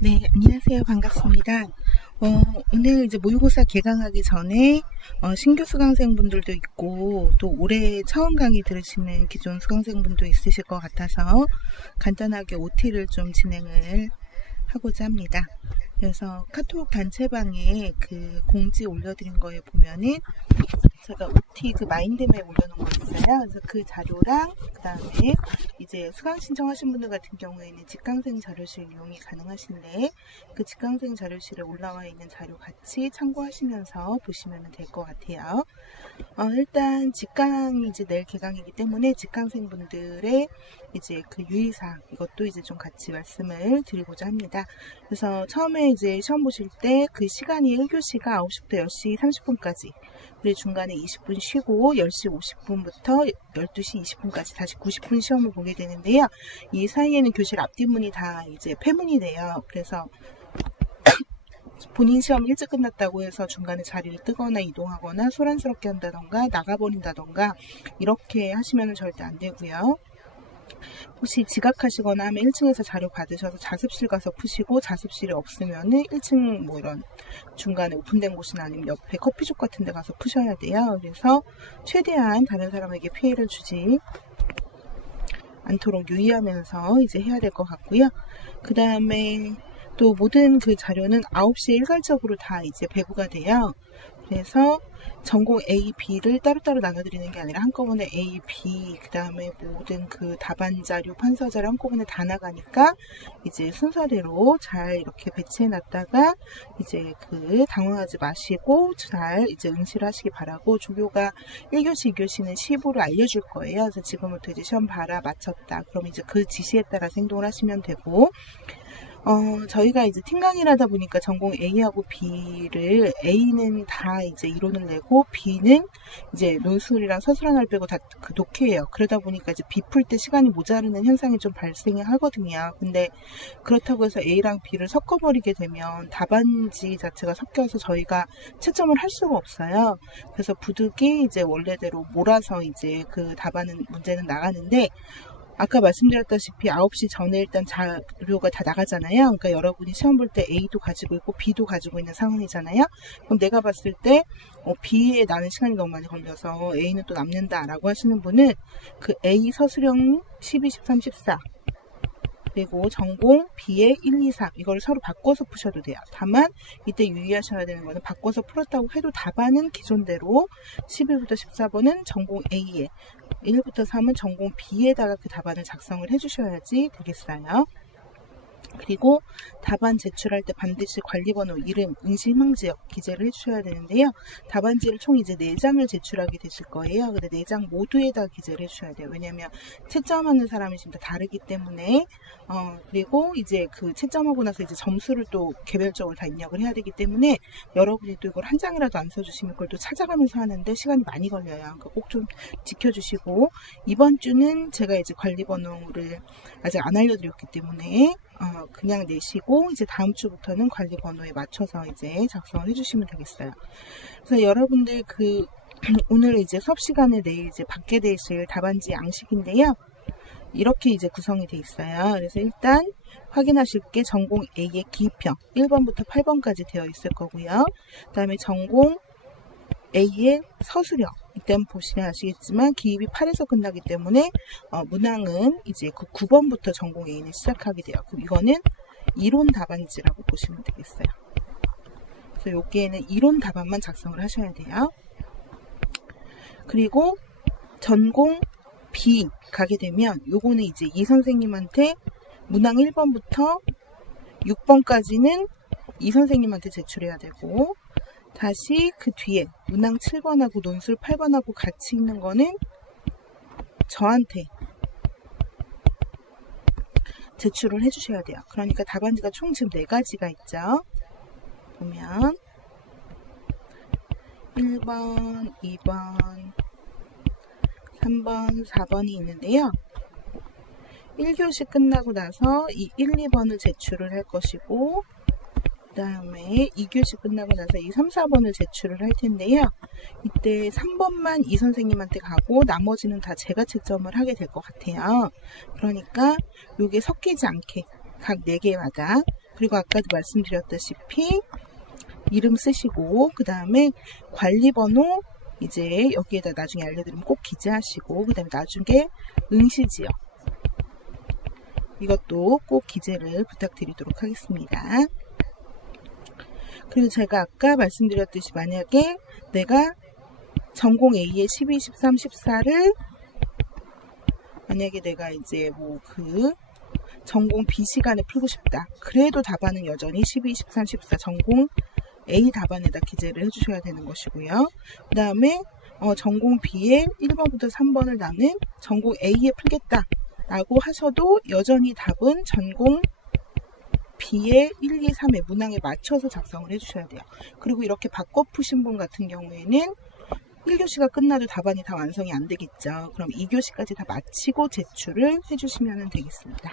네, 안녕하세요. 반갑습니다. 오늘 이제 모의고사 개강하기 전에 신규 수강생분들도 있고 또 올해 처음 강의 들으시는 기존 수강생분도 있으실 것 같아서 간단하게 OT를 좀 진행을 하고자 합니다. 그래서 카톡 단체방에 그 공지 올려드린 거에 보면은 제가 OT 그 마인드맵 올려놓은 거 있어요. 그래서 그 자료랑 그 다음에 이제 수강 신청하신 분들 같은 경우에는 직강생 자료실 이용이 가능하신데 그 직강생 자료실에 올라와 있는 자료 같이 참고하시면서 보시면 될 것 같아요. 일단 직강 이제 내일 개강이기 때문에 직강생분들의 이제 그 유의사항 이것도 이제 좀 같이 말씀을 드리고자 합니다. 그래서 처음에 이제 시험 보실 때 그 시간이 1교시가 9시부터 10시 30분까지 그리고 중간에 20분 쉬고 10시 50분부터 12시 20분까지 다시 90분 시험을 보게 되는데요. 이 사이에는 교실 앞뒷문이 다 이제 폐문이 돼요. 그래서 본인 시험 일찍 끝났다고 해서 중간에 자리를 뜨거나 이동하거나 소란스럽게 한다던가 나가버린다던가 이렇게 하시면 절대 안 되고요. 혹시 지각하시거나 하면 1층에서 자료 받으셔서 자습실 가서 푸시고 자습실이 없으면은 1층 뭐 이런 중간에 오픈된 곳이나 아니면 옆에 커피숍 같은 데 가서 푸셔야 돼요. 그래서 최대한 다른 사람에게 피해를 주지 않도록 유의하면서 이제 해야 될 것 같고요. 그 다음에 또 모든 그 자료는 9시에 일괄적으로 다 이제 배부가 돼요. 그래서 전공 A, B를 따로따로 나눠드리는 게 아니라 한꺼번에 A, B, 그 다음에 모든 그 답안 자료, 판서 자료 한꺼번에 다 나가니까 이제 순서대로 잘 이렇게 배치해 놨다가 이제 그 당황하지 마시고 잘 이제 응시를 하시기 바라고 조교가 1교시, 2교시는 10으로 알려줄 거예요. 그래서 지금부터 이제 시험 봐라, 마쳤다. 그럼 이제 그 지시에 따라 행동을 하시면 되고 저희가 이제 팀 강의를 하다 보니까 전공 A하고 B를 A는 다 이제 이론을 내고 B는 이제 논술이랑 서술 하나를 빼고 다 그 독해예요. 그러다 보니까 이제 B 풀 때 시간이 모자르는 현상이 좀 발생하거든요. 근데 그렇다고 해서 A랑 B를 섞어버리게 되면 답안지 자체가 섞여서 저희가 채점을 할 수가 없어요. 그래서 부득이 이제 원래대로 몰아서 이제 그 답안은 문제는 나가는데 아까 말씀드렸다시피 9시 전에 일단 자료가 다 나가잖아요. 그러니까 여러분이 시험 볼 때 A도 가지고 있고 B도 가지고 있는 상황이잖아요. 그럼 내가 봤을 때 B에 나는 시간이 너무 많이 걸려서 A는 또 남는다 라고 하시는 분은 그 A 서술형 12, 13, 14 그리고 전공 B의 1, 2, 3 이걸 서로 바꿔서 푸셔도 돼요. 다만 이때 유의하셔야 되는 거는 바꿔서 풀었다고 해도 답안은 기존대로 11부터 14번은 전공 A에 1부터 3은 전공 B에다가 그 답안을 작성을 해주셔야지 되겠어요. 그리고 답안 제출할 때 반드시 관리번호, 이름, 응시 희망지역 기재를 해주셔야 되는데요. 답안지를 총 이제 4장을 제출하게 되실 거예요. 근데 4장 모두에다 기재를 해주셔야 돼요. 왜냐하면 채점하는 사람이 지금 다 다르기 때문에 그리고 이제 그 채점하고 나서 이제 점수를 또 개별적으로 다 입력을 해야 되기 때문에 여러분이 또 이걸 한 장이라도 안 써주시면 그걸 또 찾아가면서 하는데 시간이 많이 걸려요. 그러니까 꼭 좀 지켜주시고 이번 주는 제가 이제 관리번호를 아직 안 알려드렸기 때문에 그냥 내시고 이제 다음 주부터는 관리 번호에 맞춰서 이제 작성을 해주시면 되겠어요. 그래서 여러분들 그 오늘 이제 수업 시간에 내일 이제 받게 되실 답안지 양식인데요. 이렇게 이제 구성이 돼 있어요. 그래서 일단 확인하실 게 전공 A의 기입형 1번부터 8번까지 되어 있을 거고요. 그 다음에 전공 A의 서술형 이때는 보시면 아시겠지만 기입이 8에서 끝나기 때문에 문항은 이제 그 9번부터 전공 A는 시작하게 돼요. 그럼 이거는 이론 답안지라고 보시면 되겠어요. 그래서 여기에는 이론 답안만 작성을 하셔야 돼요. 그리고 전공 B 가게 되면 요거는 이제 이 선생님한테 문항 1번부터 6번까지는 이 선생님한테 제출해야 되고 다시 그 뒤에 문항 7번하고 논술 8번하고 같이 있는 거는 저한테 제출을 해주셔야 돼요. 그러니까 답안지가 총 지금 4가지가 있죠. 보면 1번, 2번, 3번, 4번이 있는데요. 1교시 끝나고 나서 이 1, 2번을 제출을 할 것이고 그 다음에 2교시 끝나고 나서 이 3, 4번을 제출을 할 텐데요. 이때 3번만 이 선생님한테 가고 나머지는 다 제가 채점을 하게 될 것 같아요. 그러니까 이게 섞이지 않게 각 4개마다 그리고 아까도 말씀드렸다시피 이름 쓰시고, 그 다음에 관리번호 이제 여기에다 나중에 알려드리면 꼭 기재하시고, 그 다음에 나중에 응시지역 이것도 꼭 기재를 부탁드리도록 하겠습니다. 그리고 제가 아까 말씀드렸듯이 만약에 내가 전공 A의 12, 13, 14를 만약에 내가 이제 뭐 그 전공 B 시간에 풀고 싶다. 그래도 답안은 여전히 12, 13, 14 전공 A 답안에다 기재를 해주셔야 되는 것이고요. 그 다음에 전공 B의 1번부터 3번을 나는 전공 A에 풀겠다 라고 하셔도 여전히 답은 전공 B의 1, 2, 3의 문항에 맞춰서 작성을 해주셔야 돼요. 그리고 이렇게 바꿔 푸신 분 같은 경우에는 1교시가 끝나도 답안이 다 완성이 안 되겠죠. 그럼 2교시까지 다 마치고 제출을 해주시면 되겠습니다.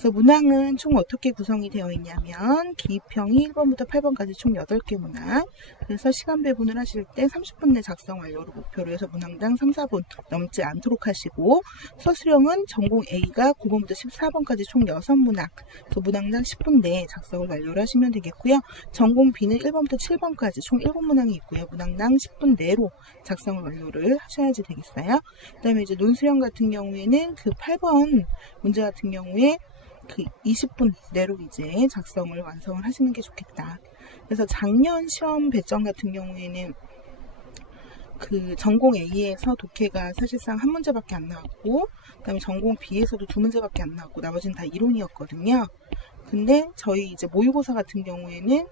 그래서 문항은 총 어떻게 구성이 되어 있냐면 기입형이 1번부터 8번까지 총 8개 문항. 그래서 시간 배분을 하실 때 30분 내 작성 완료를 목표로 해서 문항당 3, 4분 넘지 않도록 하시고, 서술형은 전공 A가 9번부터 14번까지 총 6문항. 그래서 문항당 10분 내에 작성을 완료를 하시면 되겠고요. 전공 B는 1번부터 7번까지 총 7문항이 있고요. 문항당 10분 내로 작성을 완료를 하셔야지 되겠어요. 그 다음에 이제 논술형 같은 경우에는 그 8번 문제 같은 경우에 그 20분 내로 이제 작성을 완성을 하시는 게 좋겠다. 그래서 작년 시험 배점 같은 경우에는 그 전공 A에서 독해가 사실상 한 문제밖에 안 나왔고, 그 다음에 전공 B에서도 2문제밖에 안 나왔고, 나머지는 다 이론이었거든요. 근데 저희 이제 모의고사 같은 경우에는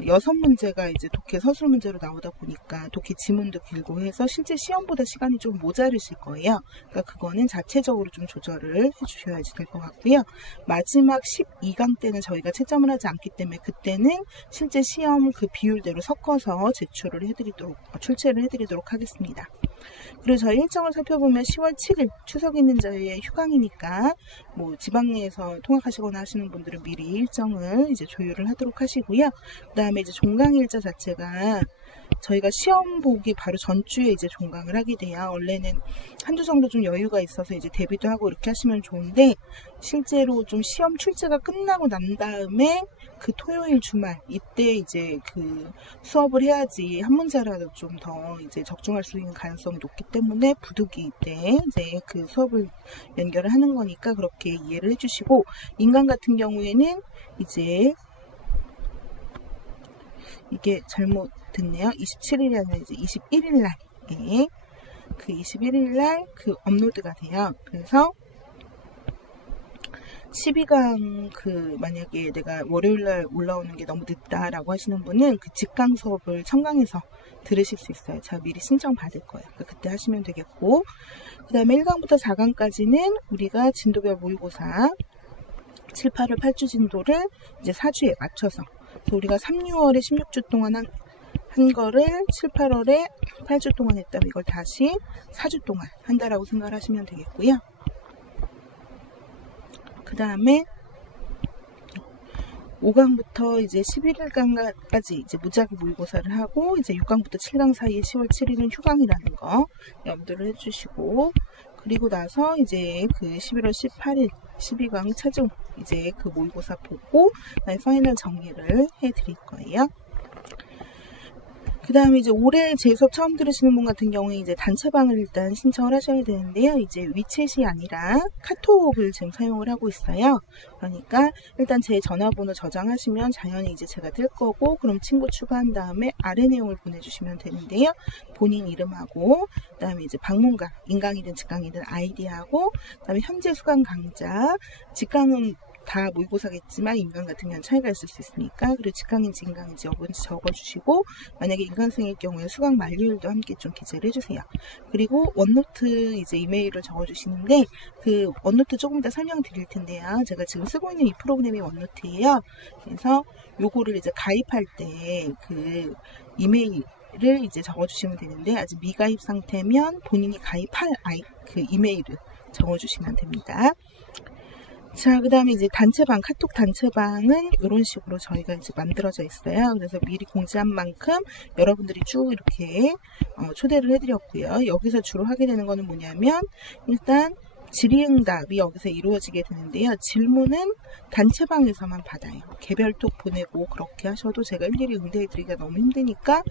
6문제가 이제 독해 서술 문제로 나오다 보니까 독해 지문도 길고 해서 실제 시험보다 시간이 좀 모자르실 거예요. 그러니까 그거는 자체적으로 좀 조절을 해주셔야지 될 것 같고요. 마지막 12강 때는 저희가 채점을 하지 않기 때문에 그때는 실제 시험 그 비율대로 섞어서 출제를 해드리도록 하겠습니다. 그리고 저희 일정을 살펴보면 10월 7일 추석 있는 저희의 휴강이니까 뭐 지방 내에서 통학하시거나 하시는 분들은 미리 일정을 이제 조율을 하도록 하시고요. 그 다음에 이제 종강 일자 자체가 저희가 시험 보기 바로 전주에 이제 종강을 하게 돼요. 원래는 한 주 정도 좀 여유가 있어서 이제 대비도 하고 이렇게 하시면 좋은데, 실제로 좀 시험 출제가 끝나고 난 다음에 그 토요일 주말 이때 이제 그 수업을 해야지 한 문제라도 좀 더 이제 적중할 수 있는 가능성이 높기 때문에 부득이 때 이제 그 수업을 연결을 하는 거니까 그렇게 이해를 해주시고, 인강 같은 경우에는 이제 이게 잘못됐네요. 27일이 아니라 이제 21일 날, 그 21일 날 그 업로드가 돼요. 그래서 12강 그 만약에 내가 월요일 날 올라오는 게 너무 늦다라고 하시는 분은 그 직강 수업을 청강에서 들으실 수 있어요. 제가 미리 신청 받을 거예요. 그러니까 그때 하시면 되겠고, 그 다음에 1강부터 4강까지는 우리가 진도별 모의고사 7, 8월 8주 진도를 이제 4주에 맞춰서, 그래서 우리가 3, 6월에 16주 동안 한 거를 7, 8월에 8주 동안 했다면 이걸 다시 4주 동안 한다라고 생각을 하시면 되겠고요. 그 다음에 5강부터 이제 11일간까지 이제 무작위 모의고사를 하고, 이제 6강부터 7강 사이에 10월 7일은 휴강이라는 거 염두를 해주시고, 그리고 나서 이제 그 11월 18일 12강 차중 이제 그 모의고사 보고 파이널 정리를 해드릴 거예요. 그 다음에 이제 올해 제 수업 처음 들으시는 분 같은 경우에 이제 단체방을 일단 신청을 하셔야 되는데요. 이제 위챗이 아니라 카톡을 지금 사용을 하고 있어요. 그러니까 일단 제 전화번호 저장하시면 당연히 이제 제가 뜰 거고, 그럼 친구 추가한 다음에 아래 내용을 보내주시면 되는데요. 본인 이름하고, 그 다음에 이제 방문가, 인강이든 직강이든 아이디하고, 그 다음에 현재 수강 강좌, 직강은 다 모의고사겠지만 인강 같은 경우는 차이가 있을 수 있으니까, 그리고 직강인지 인강인지 여부인지 적어주시고, 만약에 인강생일 경우에 수강 만료일도 함께 좀 기재를 해주세요. 그리고 원노트 이제 이메일을 적어주시는데, 그 원노트 조금 이따 설명드릴 텐데요. 제가 지금 쓰고 있는 이 프로그램이 원노트예요. 그래서 요거를 이제 가입할 때 그 이메일을 이제 적어주시면 되는데, 아직 미가입 상태면 본인이 가입할 그 이메일을 적어주시면 됩니다. 자, 그 다음에 이제 단체방, 카톡 단체방은 이런 식으로 저희가 이제 만들어져 있어요. 그래서 미리 공지한 만큼 여러분들이 쭉 이렇게 초대를 해드렸고요. 여기서 주로 하게 되는 거는 뭐냐면, 일단 질의응답이 여기서 이루어지게 되는데요. 질문은 단체방에서만 받아요. 개별톡 보내고 그렇게 하셔도 제가 일일이 응대해드리기가 너무 힘드니까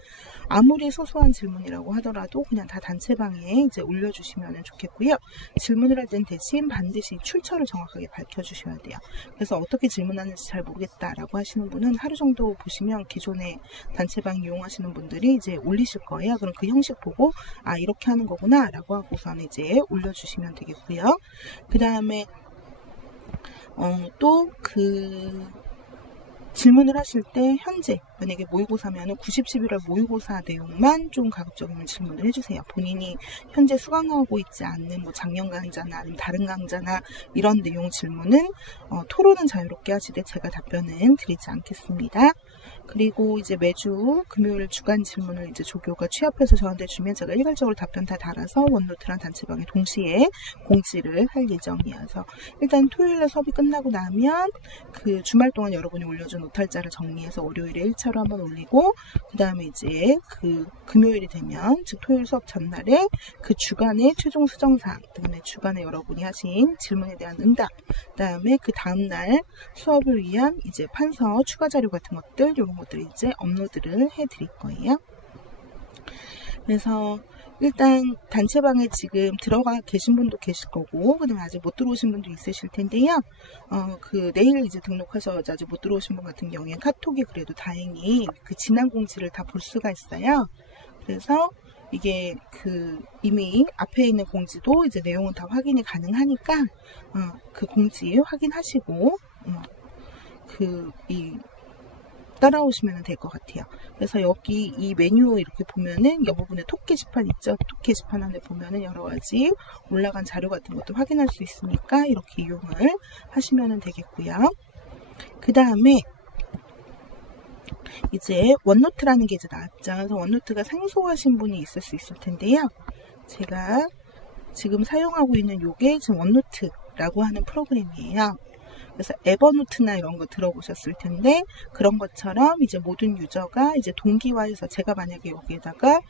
아무리 소소한 질문이라고 하더라도 그냥 다 단체방에 이제 올려주시면 좋겠고요. 질문을 할 땐 대신 반드시 출처를 정확하게 밝혀주셔야 돼요. 그래서 어떻게 질문하는지 잘 모르겠다라고 하시는 분은 하루 정도 보시면 기존에 단체방 이용하시는 분들이 이제 올리실 거예요. 그럼 그 형식 보고 아 이렇게 하는 거구나 라고 하고서는 이제 올려주시면 되겠고요. 그 다음에 또 질문을 하실 때 현재 만약에 모의고사면은 90, 11월 모의고사 내용만 좀 가급적이면 질문을 해주세요. 본인이 현재 수강하고 있지 않는 뭐 작년 강좌나 아니면 다른 강좌나 이런 내용 질문은 토론은 자유롭게 하시되 제가 답변은 드리지 않겠습니다. 그리고 이제 매주 금요일 주간 질문을 이제 조교가 취합해서 저한테 주면 제가 일괄적으로 답변 다 달아서 원노트랑 단체방에 동시에 공지를 할 예정이어서 일단 토요일에 수업이 끝나고 나면 그 주말 동안 여러분이 올려준 노탈자를 정리해서 월요일에 1차로 한번 올리고 그 다음에 이제 그 금요일이 되면 즉 토요일 수업 전날에 그 주간의 최종 수정사항 그 다음에 주간에 여러분이 하신 질문에 대한 응답 그 다음에 그 다음날 수업을 위한 이제 판서 추가 자료 같은 것들 이런 것들을 이제 업로드를 해드릴 거예요. 그래서 일단 단체방에 지금 들어가 계신 분도 계실 거고 그다음에 아직 못 들어오신 분도 있으실 텐데요. 내일 이제 등록하셔서 아직 못 들어오신 분 같은 경우에 카톡이 그래도 다행히 그 지난 공지를 다 볼 수가 있어요. 그래서 이게 이미 앞에 있는 공지도 이제 내용은 다 확인이 가능하니까 그 공지 확인하시고 따라오시면 될 것 같아요. 그래서 여기 이 메뉴 이렇게 보면은 이 부분에 톡 게시판 있죠. 톡 게시판 안에 보면은 여러 가지 올라간 자료 같은 것도 확인할 수 있으니까 이렇게 이용을 하시면 되겠고요. 그 다음에 이제 원노트라는 게 이제 나왔죠. 그래서 원노트가 생소하신 분이 있을 수 있을 텐데요. 제가 지금 사용하고 있는 요게 지금 원노트라고 하는 프로그램이에요. 그래서 에버노트나 이런 거 들어보셨을 텐데 그런 것처럼 이제 모든 유저가 이제 동기화해서 제가 만약에 여기에다가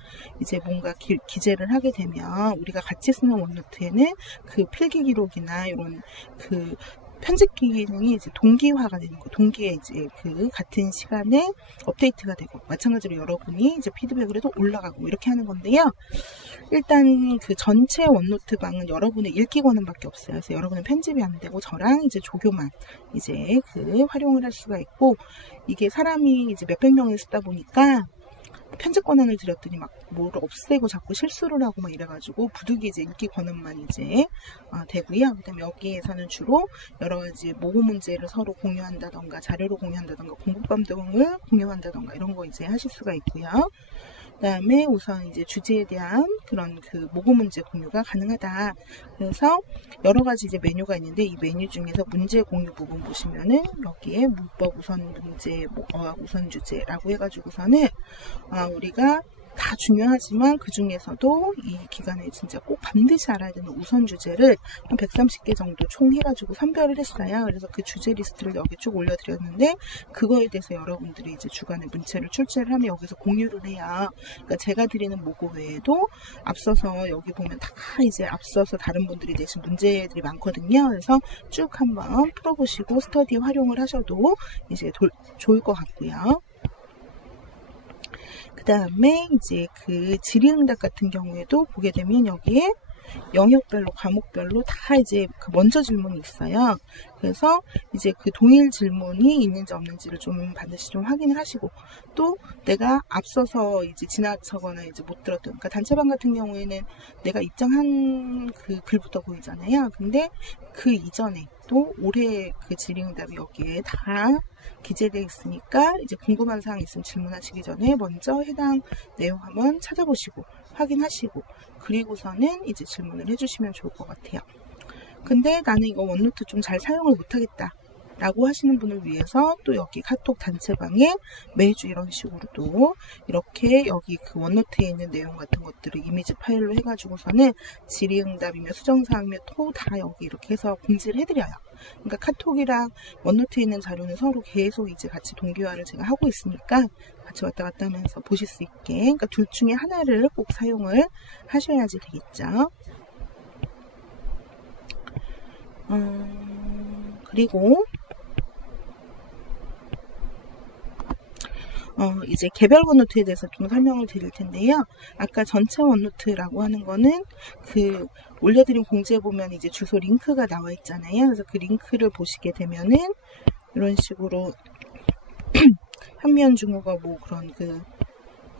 이제 뭔가 기재를 하게 되면 우리가 같이 쓰는 원노트에는 그 필기 기록이나 이런 편집 기능이 이제 동기화가 되는 거, 동기에 이제 같은 시간에 업데이트가 되고, 마찬가지로 여러분이 이제 피드백을 해도 올라가고, 이렇게 하는 건데요. 일단 전체 원노트 방은 여러분의 읽기 권한밖에 없어요. 그래서 여러분은 편집이 안 되고, 저랑 이제 조교만 이제 활용을 할 수가 있고, 이게 사람이 이제 몇백 명을 쓰다 보니까, 편집 권한을 드렸더니 막 뭐를 없애고 자꾸 실수를 하고 막 이래가지고 부득이 이제 읽기 권한만 이제 되고요. 그다음에 여기에서는 주로 여러 가지 모의 문제를 서로 공유한다던가 자료로 공유한다던가 공부법 등을 공유한다던가 이런 거 이제 하실 수가 있고요. 그다음에 우선 이제 주제에 대한 그런 모의 문제 공유가 가능하다. 그래서 여러 가지 이제 메뉴가 있는데 이 메뉴 중에서 문제 공유 부분 보시면은 여기에 문법 우선 문제, 어학 우선 주제라고 해가지고서는 우리가 다 중요하지만 그 중에서도 이 기간에 진짜 꼭 반드시 알아야 되는 우선 주제를 한 130개 정도 총 해가지고 선별을 했어요. 그래서 그 주제 리스트를 여기 쭉 올려드렸는데 그거에 대해서 여러분들이 이제 주간에 문체를 출제를 하면 여기서 공유를 해요. 그러니까 제가 드리는 모고 외에도 앞서서 여기 보면 다 이제 앞서서 다른 분들이 내신 문제들이 많거든요. 그래서 쭉 한번 풀어보시고 스터디 활용을 하셔도 이제 좋을 것 같고요. 그 다음에 이제 질의응답 같은 경우에도 보게 되면 여기에 영역별로 과목별로 다 이제 먼저 질문이 있어요. 그래서 이제 동일 질문이 있는지 없는지를 좀 반드시 좀 확인을 하시고 또 내가 앞서서 이제 지나쳐거나 이제 못 들었던 그러니까 단체방 같은 경우에는 내가 입장한 글부터 보이잖아요. 근데 그 이전에 또 올해 질의응답이 여기에 다 기재되어 있으니까 이제 궁금한 사항 있으면 질문하시기 전에 먼저 해당 내용 한번 찾아보시고 확인하시고 그리고서는 이제 질문을 해주시면 좋을 것 같아요. 근데 나는 이거 원노트 좀 잘 사용을 못하겠다 라고 하시는 분을 위해서 또 여기 카톡 단체방에 매주 이런 식으로도 이렇게 여기 원노트에 있는 내용 같은 것들을 이미지 파일로 해가지고서는 질의응답이며 수정사항이며 또 다 여기 이렇게 해서 공지를 해드려요. 그러니까 카톡이랑 원노트에 있는 자료는 서로 계속 이제 같이 동기화를 제가 하고 있으니까 같이 왔다 갔다 하면서 보실 수 있게 그러니까 둘 중에 하나를 꼭 사용을 하셔야지 되겠죠. 그리고 이제 개별 원노트에 대해서 좀 설명을 드릴 텐데요. 아까 전체 원노트라고 하는 거는 그 올려드린 공지에 보면 이제 주소 링크가 나와 있잖아요. 그래서 그 링크를 보시게 되면은 이런 식으로 현미연 중국어 뭐 그런 그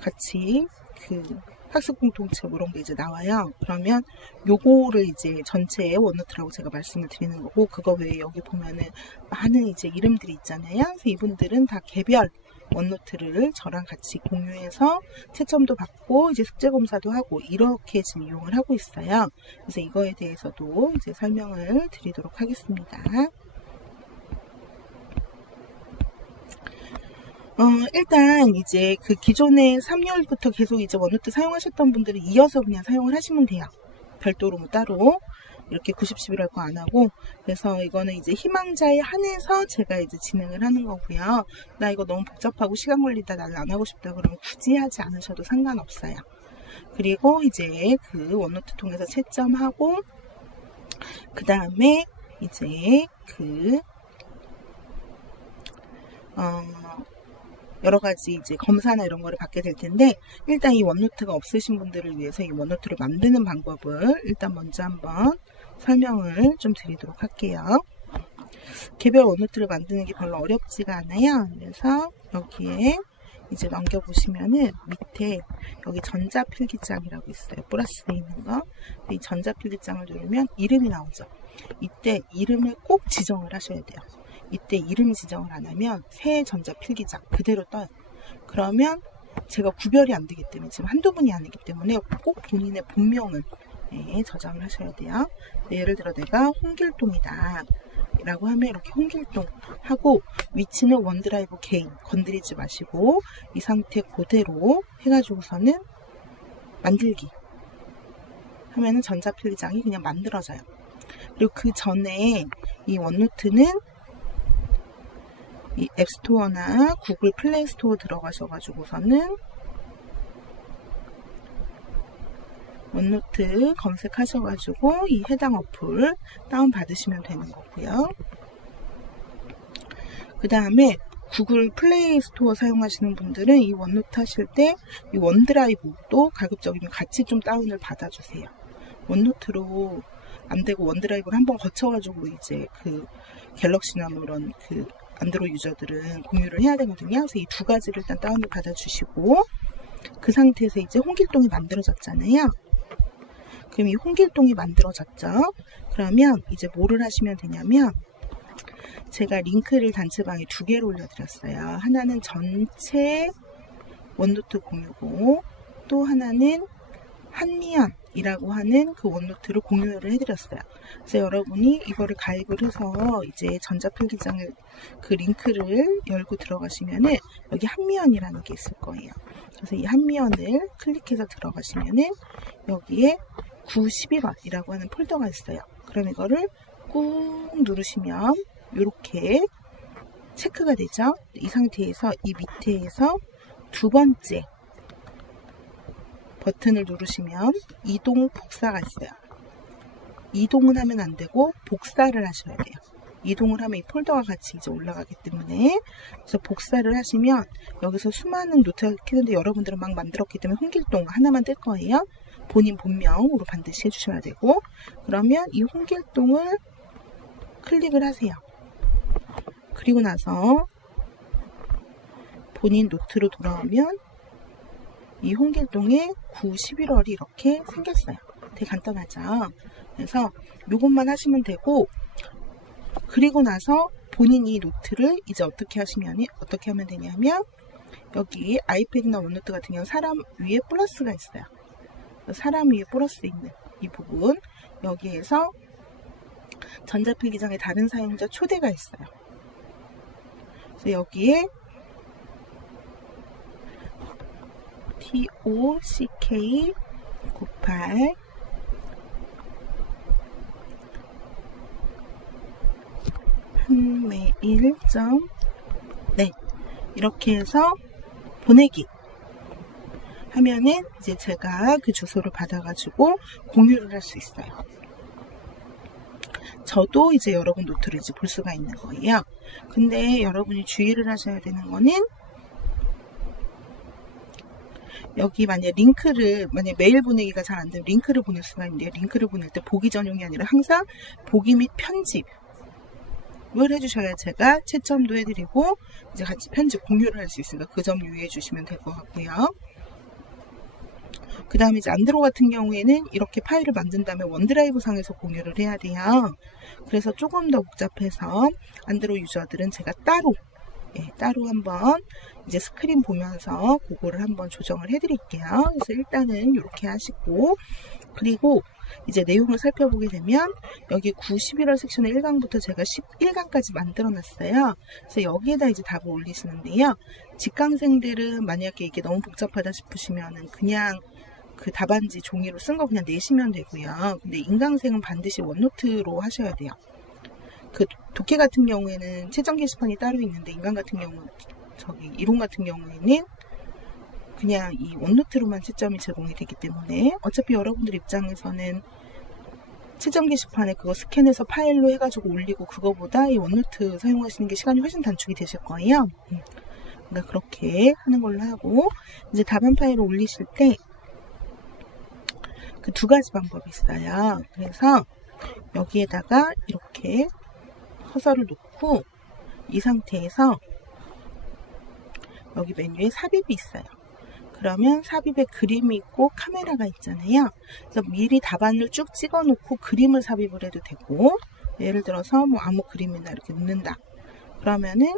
같이 그 학습 공통체 뭐 이런 게 이제 나와요. 그러면 요거를 이제 전체의 원노트라고 제가 말씀을 드리는 거고, 그거 외에 여기 보면은 많은 이제 이름들이 있잖아요. 그래서 이분들은 다 개별 원노트를 저랑 같이 공유해서 채점도 받고 이제 숙제 검사도 하고 이렇게 지금 이용을 하고 있어요. 그래서 이거에 대해서도 이제 설명을 드리도록 하겠습니다. 일단 이제 그 기존에 3월부터 계속 이제 원노트 사용하셨던 분들은 이어서 그냥 사용을 하시면 돼요. 별도로 뭐 따로 이렇게 90, 11할 거 안 하고. 그래서 이거는 이제 희망자에 한해서 제가 이제 진행을 하는 거고요. 나 이거 너무 복잡하고 시간 걸리다 나는 안 하고 싶다 그러면 굳이 하지 않으셔도 상관없어요. 그리고 이제 그 원노트 통해서 채점하고, 그 다음에 이제 그 여러 가지 이제 검사나 이런 거를 받게 될 텐데, 일단 이 원노트가 없으신 분들을 위해서 이 원노트를 만드는 방법을 일단 먼저 한번 설명을 좀 드리도록 할게요. 개별 원노트를 만드는 게 별로 어렵지가 않아요. 그래서 여기에 이제 넘겨보시면은 밑에 여기 전자필기장이라고 있어요. 플러스되어 있는 거. 이 전자필기장을 누르면 이름이 나오죠. 이때 이름을 꼭 지정을 하셔야 돼요. 이때 이름 지정을 안 하면 새 전자필기장 그대로 떠요. 그러면 제가 구별이 안 되기 때문에, 지금 한두 분이 아니기 때문에 꼭 본인의 본명을 저장을 하셔야 돼요. 예를 들어 내가 홍길동이다 라고 하면 이렇게 홍길동 하고, 위치는 원드라이브 개인 건드리지 마시고 이 상태 그대로 해가지고서는 만들기 하면은 전자필기장이 그냥 만들어져요. 그리고 그 전에 이 원노트는 이 앱스토어나 구글 플레이 스토어 들어가셔가지고서는 원노트 검색하셔가지고 이 해당 어플 다운받으시면 되는 거고요. 그 다음에 구글 플레이 스토어 사용하시는 분들은 이 원노트 하실 때 이 원드라이브도 가급적이면 같이 좀 다운을 받아주세요. 원노트로 안 되고 원드라이브를 한번 거쳐가지고 이제 그 갤럭시나 뭐 이런 그 안드로이드 유저들은 공유를 해야 되거든요. 그래서 이 두 가지를 일단 다운을 받아주시고, 그 상태에서 이제 홍길동이 만들어졌잖아요. 그럼 이 홍길동이 만들어졌죠. 그러면 이제 뭐를 하시면 되냐면, 제가 링크를 단체방에 2개를 올려드렸어요. 하나는 전체 원노트 공유고, 또 하나는 한미연이라고 하는 그 원노트를 공유를 해드렸어요. 그래서 여러분이 이거를 가입을 해서 이제 전자필기장을 그 링크를 열고 들어가시면은 여기 한미연이라는 게 있을 거예요. 그래서 이 한미연을 클릭해서 들어가시면은 여기에 9, 11월이라고 하는 폴더가 있어요. 그럼 이거를 꾹 누르시면 이렇게 체크가 되죠. 이 상태에서 이 밑에에서 두 번째 버튼을 누르시면 이동 복사가 있어요. 이동은 하면 안 되고 복사를 하셔야 돼요. 이동을 하면 이 폴더가 같이 이제 올라가기 때문에, 그래서 복사를 하시면 여기서 수많은 노트가 켜는데 여러분들은 막 만들었기 때문에 홍길동 하나만 뜰 거예요. 본인 본명으로 반드시 해주셔야 되고, 그러면 이 홍길동을 클릭을 하세요. 그리고 나서 본인 노트로 돌아오면 이 홍길동의 9, 11월이 이렇게 생겼어요. 되게 간단하죠. 그래서 이것만 하시면 되고, 그리고 나서 본인이 이 노트를 이제 어떻게 하면 되냐면, 여기 아이패드나 원노트 같은 경우는 사람 위에 플러스가 있어요. 사람 위에 플러스 있는 이 부분, 여기에서 전자필기장에 다른 사용자 초대가 있어요. 그래서 여기에 TOCK 98 한메일 네, 이렇게 해서 보내기 하면은 이제 제가 그 주소를 받아가지고 공유를 할 수 있어요. 저도 이제 여러분 노트를 이제 볼 수가 있는 거예요. 근데 여러분이 주의를 하셔야 되는 거는 여기 만약 메일 보내기가 잘 안 되면 링크를 보낼 수가 있는데 링크를 보낼 때 보기 전용이 아니라 항상 보기 및 편집을 해주셔야 제가 채점도 해드리고 이제 같이 편집 공유를 할 수 있으니까 그 점 유의해 주시면 될 것 같고요. 그 다음에 이제 안드로 같은 경우에는 이렇게 파일을 만든 다음에 원드라이브 상에서 공유를 해야 돼요. 그래서 조금 더 복잡해서 안드로 유저들은 제가 따로 한번 이제 스크린 보면서 그거를 한번 조정을 해드릴게요. 그래서 일단은 이렇게 하시고, 그리고 이제 내용을 살펴보게 되면 여기 11월 섹션의 1강부터 제가 11강까지 만들어 놨어요. 그래서 여기에다 이제 답을 올리시는데요. 직강생들은 만약에 이게 너무 복잡하다 싶으시면은 그냥 그 답안지 종이로 쓴 거 그냥 내시면 되고요. 근데 인강생은 반드시 원노트로 하셔야 돼요. 그 독해 같은 경우에는 채점 게시판이 따로 있는데 인강 같은 경우 이론 같은 경우에는 그냥 이 원노트로만 채점이 제공이 되기 때문에 어차피 여러분들 입장에서는 채점 게시판에 그거 스캔해서 파일로 해가지고 올리고 그거보다 이 원노트 사용하시는 게 시간이 훨씬 단축이 되실 거예요. 그러니까 그렇게 하는 걸로 하고, 이제 답안 파일을 올리실 때 그 두 가지 방법이 있어요. 그래서 여기에다가 이렇게 커서를 놓고 이 상태에서 여기 메뉴에 삽입이 있어요. 그러면 삽입에 그림이 있고 카메라가 있잖아요. 그래서 미리 답안을 쭉 찍어 놓고 그림을 삽입을 해도 되고, 예를 들어서 뭐 아무 그림이나 이렇게 넣는다. 그러면은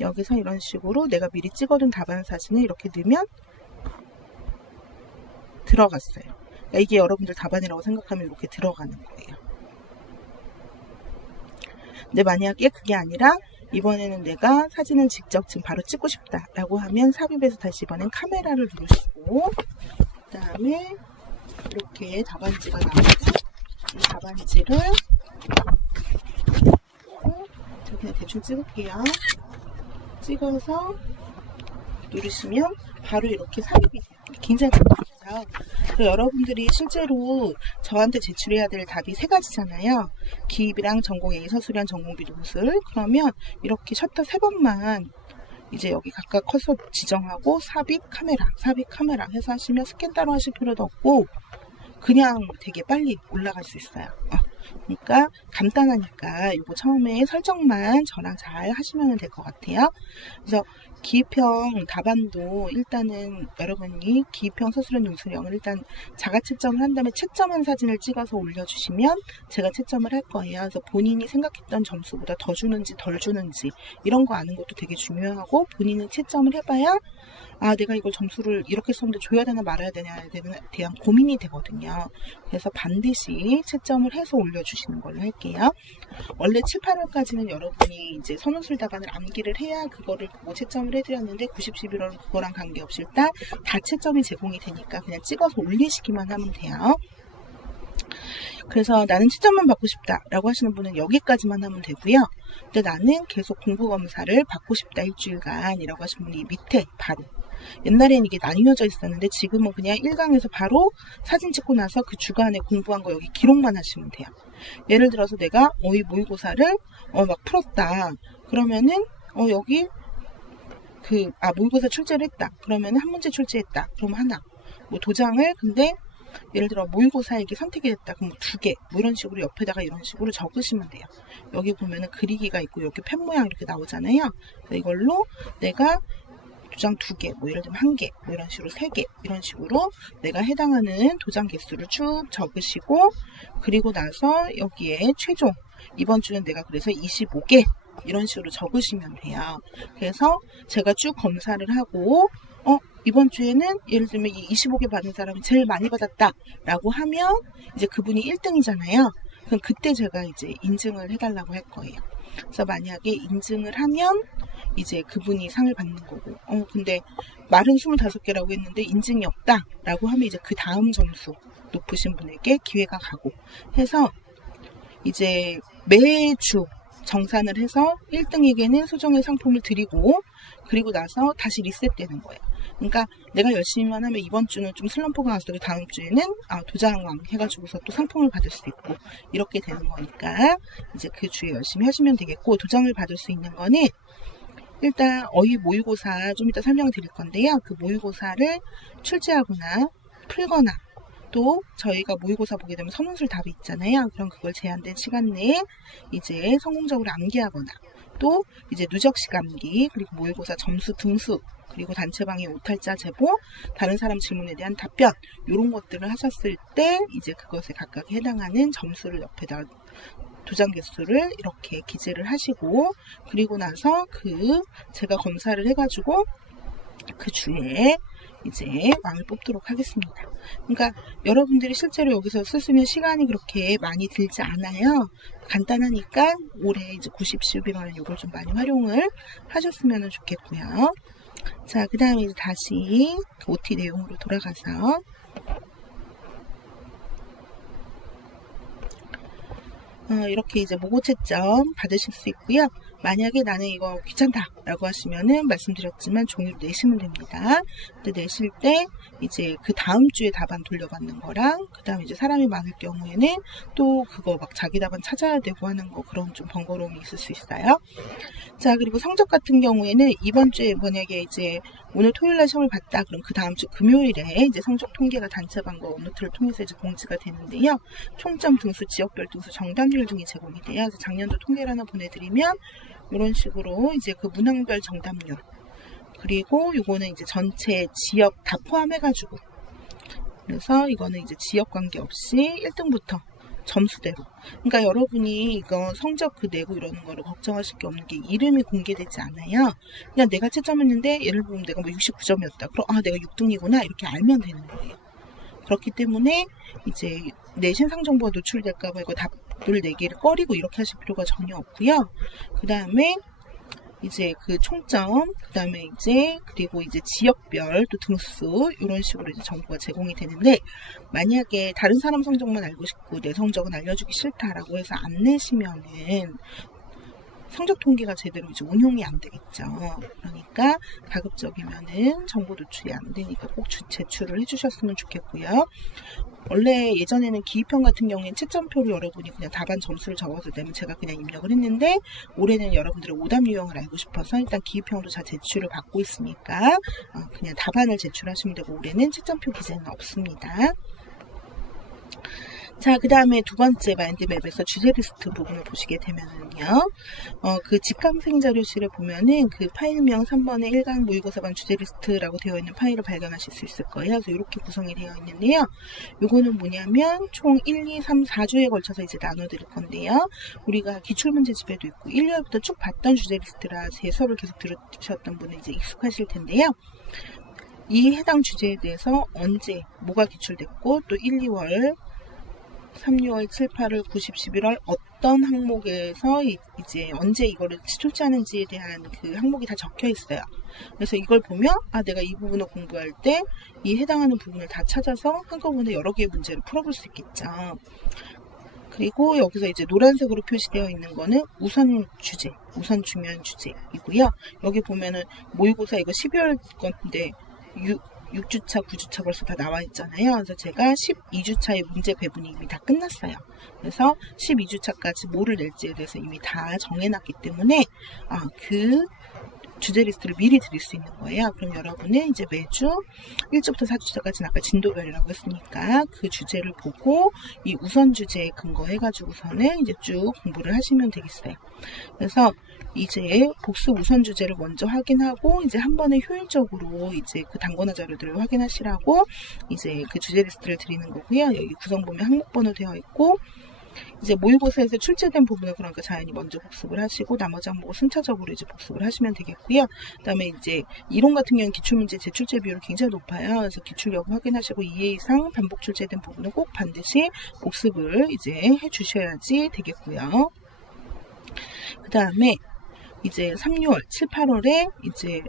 여기서 이런 식으로 내가 미리 찍어둔 답안 사진을 이렇게 넣으면 들어갔어요. 그러니까 이게 여러분들 답안이라고 생각하면 이렇게 들어가는 거예요. 근데 만약에 그게 아니라 이번에는 내가 사진을 직접 지금 바로 찍고 싶다라고 하면 삽입에서 다시 이번엔 카메라를 누르시고, 그 다음에 이렇게 답안지가 나오고 이 답안지를 저 그냥 대충 찍을게요. 찍어서 누르시면 바로 이렇게 삽입이 돼요. 굉장히 간단하죠. 여러분들이 실제로 저한테 제출해야 될 답이 세 가지잖아요. 기입이랑 전공 A, 서술이랑 전공 B 논술. 그러면 이렇게 셔터 3번만 이제 여기 각각 커서 지정하고 삽입 카메라 해서 하시면 스캔 따로 하실 필요도 없고 그냥 되게 빨리 올라갈 수 있어요. 그러니까 간단하니까 이거 처음에 설정만 저랑 잘 하시면 될 것 같아요. 그래서 기입형 답안도 일단은 여러분이 기입형 서술형 논술형을 일단 자가 채점을 한 다음에 채점한 사진을 찍어서 올려주시면 제가 채점을 할 거예요. 그래서 본인이 생각했던 점수보다 더 주는지 덜 주는지 이런 거 아는 것도 되게 중요하고, 본인은 채점을 해봐야 내가 이걸 점수를 이렇게 썼는데 줘야 되나 말아야 되냐에 대한 고민이 되거든요. 그래서 반드시 채점을 해서 올려주시는 걸로 할게요. 원래 7, 8월까지는 여러분이 이제 선호술 답안을 암기를 해야 그거를 보고 채점을 해드렸는데 90, 11월은 그거랑 관계없이 일단 다 채점이 제공이 되니까 그냥 찍어서 올리시기만 하면 돼요. 그래서 나는 채점만 받고 싶다라고 하시는 분은 여기까지만 하면 되고요. 근데 나는 계속 공부 검사를 받고 싶다 일주일간이라고 하시는 분이 밑에 바로, 옛날에는 이게 나뉘어져 있었는데 지금은 그냥 1강에서 바로 사진 찍고 나서 그 주간에 공부한 거 여기 기록만 하시면 돼요. 예를 들어서 내가 어휘 모의고사를 막 풀었다. 그러면은 여기 모의고사 출제를 했다. 그러면은 한 문제 출제했다. 그러면 하나. 뭐 도장을 근데 예를 들어 모의고사에 이게 선택이 됐다. 그럼 2개. 뭐 이런 식으로 옆에다가 이런 식으로 적으시면 돼요. 여기 보면은 그리기가 있고 이렇게 펜 모양 이렇게 나오잖아요. 그래서 이걸로 내가 도장 2개, 뭐 예를 들면 1개, 뭐 이런 식으로 3개, 이런 식으로 내가 해당하는 도장 개수를 쭉 적으시고, 그리고 나서 여기에 최종, 이번 주는 내가 그래서 25개, 이런 식으로 적으시면 돼요. 그래서 제가 쭉 검사를 하고, 이번 주에는 예를 들면 이 25개 받은 사람이 제일 많이 받았다 라고 하면 이제 그분이 1등이잖아요. 그럼 그때 제가 이제 인증을 해달라고 할 거예요. 그래서 만약에 인증을 하면 이제 그분이 상을 받는 거고, 근데 말은 25개라고 했는데 인증이 없다 라고 하면 이제 그 다음 점수 높으신 분에게 기회가 가고 해서 이제 매주 정산을 해서 1등에게는 소정의 상품을 드리고 그리고 나서 다시 리셋되는 거예요. 그러니까 내가 열심히만 하면 이번 주는 좀 슬럼프가 왔어도 다음 주에는 도장왕 해가지고서 또 상품을 받을 수 있고 이렇게 되는 거니까 이제 그 주에 열심히 하시면 되겠고, 도장을 받을 수 있는 거는 일단 어휘 모의고사 좀 이따 설명드릴 건데요. 그 모의고사를 출제하거나 풀거나 또 저희가 모의고사 보게 되면 선문술 답이 있잖아요. 그럼 그걸 제한된 시간 내에 이제 성공적으로 암기하거나 또 이제 누적식 암기, 그리고 모의고사 점수 등수, 그리고 단체방해 오탈자 제보, 다른 사람 질문에 대한 답변, 이런 것들을 하셨을 때 이제 그것에 각각 해당하는 점수를 옆에다 도장 개수를 이렇게 기재를 하시고, 그리고 나서 제가 검사를 해가지고 그 주에 이제 왕을 뽑도록 하겠습니다. 그러니까 여러분들이 실제로 여기서 쓸 수 있는 시간이 그렇게 많이 들지 않아요. 간단하니까 올해 이제 90-11월에 이걸 좀 많이 활용을 하셨으면 좋겠고요. 자, 그 다음에 이제 다시 그 OT 내용으로 돌아가서 이렇게 이제 모고 채점 받으실 수 있고요. 만약에 나는 이거 귀찮다 라고 하시면은 말씀드렸지만 종이로 내시면 됩니다. 근데 내실 때 이제 그 다음 주에 답안 돌려받는 거랑 그 다음에 이제 사람이 많을 경우에는 또 그거 막 자기 답안 찾아야 되고 하는 거, 그런 좀 번거로움이 있을 수 있어요. 자, 그리고 성적 같은 경우에는 이번 주에 만약에 이제 오늘 토요일날 시험을 봤다 그럼 그 다음 주 금요일에 이제 성적 통계가 단체방과 원노트를 통해서 이제 공지가 되는데요. 총점 등수, 지역별 등수, 정답률 등이 제공이 돼요. 그래서 작년도 통계를 하나 보내드리면 이런 식으로 이제 그 문항별 정답률, 그리고 요거는 이제 전체 지역 다 포함해가지고, 그래서 이거는 이제 지역 관계없이 1등부터 점수대로. 그러니까 여러분이 이거 성적 내고 이러는 거를 걱정하실 게 없는 게 이름이 공개되지 않아요. 그냥 내가 채점했는데 예를 들면 내가 뭐 69점이었다. 그럼 내가 6등이구나 이렇게 알면 되는 거예요. 그렇기 때문에 이제 내 신상 정보가 노출될까봐 이거 답을 내기를 꺼리고 이렇게 하실 필요가 전혀 없고요. 그 다음에 이제 그 총점, 그 다음에 이제 그리고 이제 지역별 또 등수 이런 식으로 이제 정보가 제공이 되는데, 만약에 다른 사람 성적만 알고 싶고 내 성적은 알려주기 싫다라고 해서 안 내시면은 성적 통계가 제대로 이제 운용이 안 되겠죠. 그러니까 가급적이면은 정보 노출이 안 되니까 꼭 제출을 해주셨으면 좋겠고요. 원래 예전에는 기입형 같은 경우에는 채점표로 여러분이 그냥 답안 점수를 적어서 내면 제가 그냥 입력을 했는데, 올해는 여러분들의 오답 유형을 알고 싶어서 일단 기입형도 다 제출을 받고 있으니까 그냥 답안을 제출하시면 되고, 올해는 채점표 기재는 없습니다. 자, 그 다음에 두 번째 마인드맵에서 주제 리스트 부분을 보시게 되면은요, 그 직강생 자료실에 보면은 그 파일명 3번에 1강 모의고사반 주제 리스트라고 되어 있는 파일을 발견하실 수 있을 거예요. 그래서 이렇게 구성이 되어 있는데요. 요거는 뭐냐면 총 1, 2, 3, 4주에 걸쳐서 이제 나눠 드릴 건데요. 우리가 기출문제 집에도 있고 1, 2월부터 쭉 봤던 주제 리스트라 제 수업을 계속 들으셨던 분은 이제 익숙하실 텐데요. 이 해당 주제에 대해서 언제 뭐가 기출됐고 또 1, 2월 3, 6월, 7, 8월, 9, 10, 11월 어떤 항목에서 이제 언제 이거를 출제하는지에 대한 그 항목이 다 적혀 있어요. 그래서 이걸 보면 내가 이 부분을 공부할 때 이 해당하는 부분을 다 찾아서 한꺼번에 여러 개의 문제를 풀어볼 수 있겠죠. 그리고 여기서 이제 노란색으로 표시되어 있는 거는 우선 주제, 우선 중요한 주제이고요. 여기 보면은 모의고사 이거 12월 건데 6주차, 9주차 벌써 다 나와 있잖아요. 그래서 제가 12주차의 문제 배분이 이미 다 끝났어요. 그래서 12주차까지 뭐를 낼지에 대해서 이미 다 정해놨기 때문에 그 주제 리스트를 미리 드릴 수 있는 거예요. 그럼 여러분은 이제 매주 1주부터 4주차까지는 아까 진도별이라고 했으니까 그 주제를 보고 이 우선 주제에 근거해가지고서는 이제 쭉 공부를 하시면 되겠어요. 그래서 이제 복습 우선 주제를 먼저 확인하고 이제 한 번에 효율적으로 이제 그 단권화 자료들을 확인하시라고 이제 그 주제 리스트를 드리는 거고요. 여기 구성 보면 항목 번호 되어 있고, 이제 모의고사에서 출제된 부분을 그러니까 자연히 먼저 복습을 하시고 나머지 항목을 순차적으로 이제 복습을 하시면 되겠고요. 그다음에 이제 이론 같은 경우는 기출문제 재출제 비율이 굉장히 높아요. 그래서 기출 여부 확인하시고 2회 이상 반복 출제된 부분은 꼭 반드시 복습을 이제 해주셔야지 되겠고요. 그 다음에 이제 3, 6월, 7, 8월에 이제